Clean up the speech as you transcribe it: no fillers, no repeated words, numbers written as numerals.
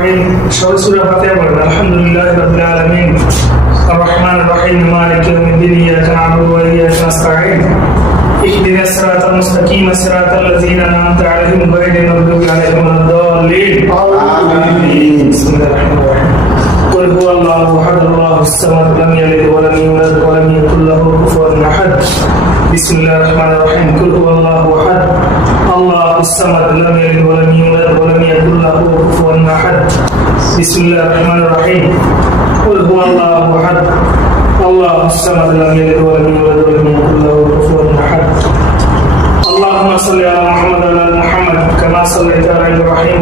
সবাই সূরা ফাতিহা পড়েন। আলহামদুলিল্লাহি রাব্বিল আলামিন আর-রাহমানির রহিম মালিকি ইয়াউমিদ্দিন ইয়্যাকা না'বুদু ওয়া ইয়্যাকা নাস্তাঈন ইহদিনাস সিরাতাল মুস্তাকিম সিরাতাল লাযীনা আন'আমতা আলাইহিম গায়রিল মাগদুবি আলাইহিম ওয়ালাদ-দাল্লিন আমিন। বিসমিল্লাহির রাহমানির রাহিম। قل هو الله احد الله الصمد لم يلد ولم يولد ولم يكن له كفوا احد بسم الله الرحمن الرحيم قل هو الله احد الله الصمد لم يلد ولم يولد ولم يكن له كفوا احد بسم الله الرحمن الرحيم قل هو الله احد الله الصمد لم يلد ولم يولد ولم يكن له كفوا احد اللهم صل على محمد وعلى ال محمد كما صليت على ابراهيم